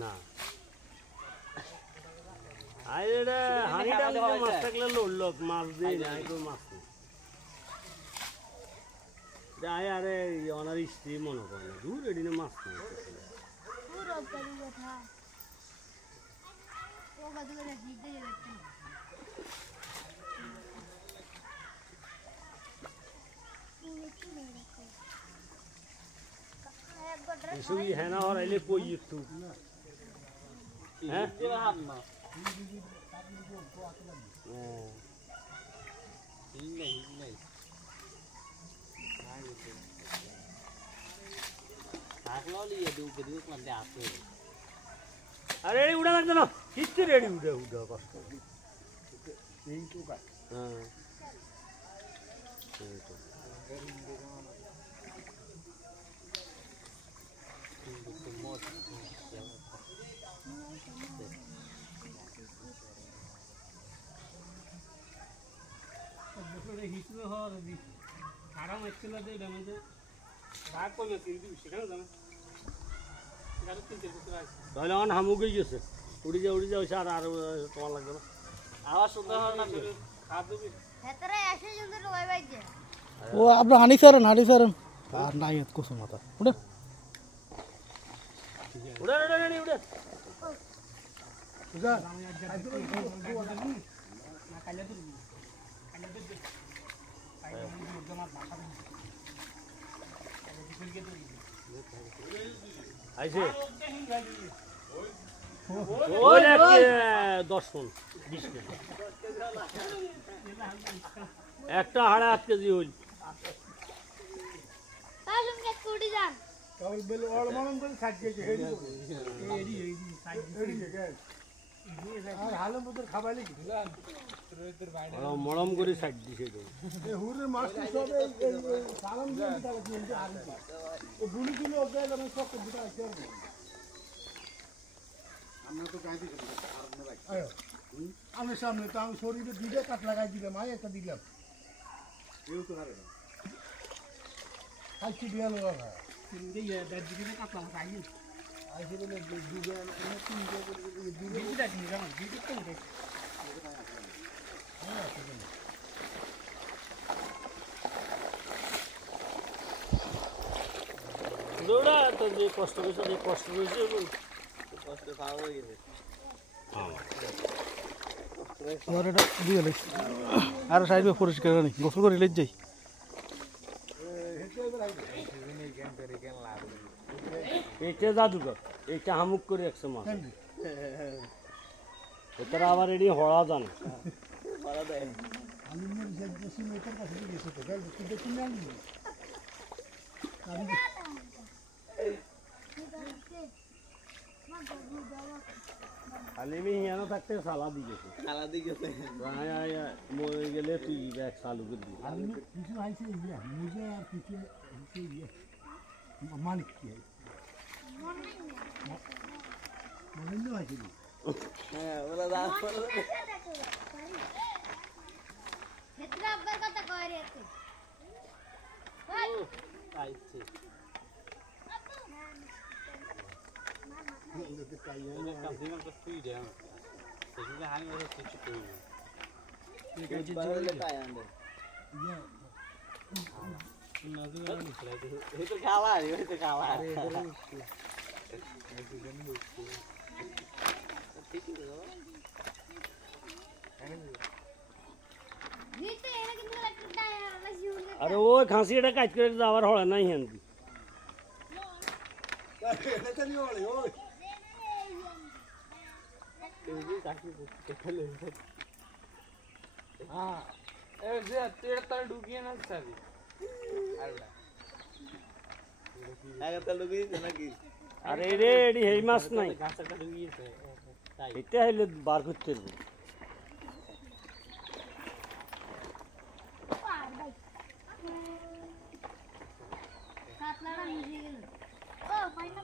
না আইরে হাড়িটা মাছ থাকলে লড়লো মাছ দিয়ে যায় তো মাছ যায় আরে ওনার স্ত্রী মনে করে না দূর এদিনে মাছ নেই এসবই হ্যাঁ না হরাইলে কই একটু হ্যাঁ अरे रेडी उड़ा लगता ना कितने रेडी उड़ा उड़ा बस यही तो का हाँ हिस्से हो रही आराम अच्छे लगे डैमेज बात को मैं सीधी शिकायत करना তাহলে অন হামুকেই গেছে উড়ি যা ওই আর তোমার লাগবে না আওয়াজ সুন্দর হয় না ভেতরে এসে সুন্দর ওই বাইজে ও আপনি হানি স্যার আর নাই এত কিছু মাথা উড়ে উড়ে যা না কালে তো আইছে ওই 10 মণ 20 কেজি একটা 8.5 কেজি হইল তালুম কে কুড়ি যান কাল বেল অল মানন করে 60 কেজি এডি আর হালম বুদর খাবাইলে কি মরম করে 60 দিছে তো এ হুরের মাছটি সব এই সালাম দিয়ে দিতে হবে আর ও বুনি কিলো গেল আমি সব দিতে আছে আমরা তো গাই দিছি আর না রাখ আয় আমি সামনে তো আমি শরীরে দিলে কাট লাগাই দিলাম আয় একটা দিলাম এও তো হারে না আজকে বিয়াল বাবা তিনটে দাঁত দিলে কাট লাগাই আইছে বলে দুগে না তিনটে দুগে দাঁত দিলে না দিতে তো দেখ দৌড়া তো যে কষ্ট করেছে কষ্ট পাওয়া হয়ে গেছে এটা দিয়ে লেখ আর সাইডে পরিষ্কার নেই গোসল করে লেজ যাই এইটা জাদুঘর এইটা হামুক করে একশো মাছ তারা আবার এটি হড়া জানে আলিমি হিয়ানো থাকতে সালা দিয়েছে মরে গেলে তুই এক সালু করে দিবি কিছু আইছে ইয়া মুজে আর কিছু হইছে ইয়া মালিক কি মনে নেই আইছে হ্যাঁ ওরা দাও হেতরা আব্বার কথা কয় রে তুই আইছে अरे वो खांसी काट कर जावर होला नहीं है हाँ ऐसे तेरे तर डूबिए ना सभी अगर तो डूबी ना की अरे रेडी है मास नहीं गाछ का डूबी है इते है बार करते কাতলাটা মিশে গেল ও পাইনা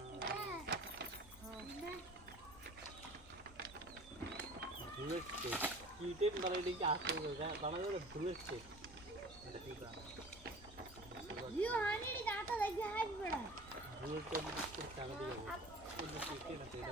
ধুলেছে কিটেন বাড়াইলে কি আসে দাঁড়া করে ধুলেছে ইউ হানি দাঁতা দেখে হাইট বড়া ধুলেছে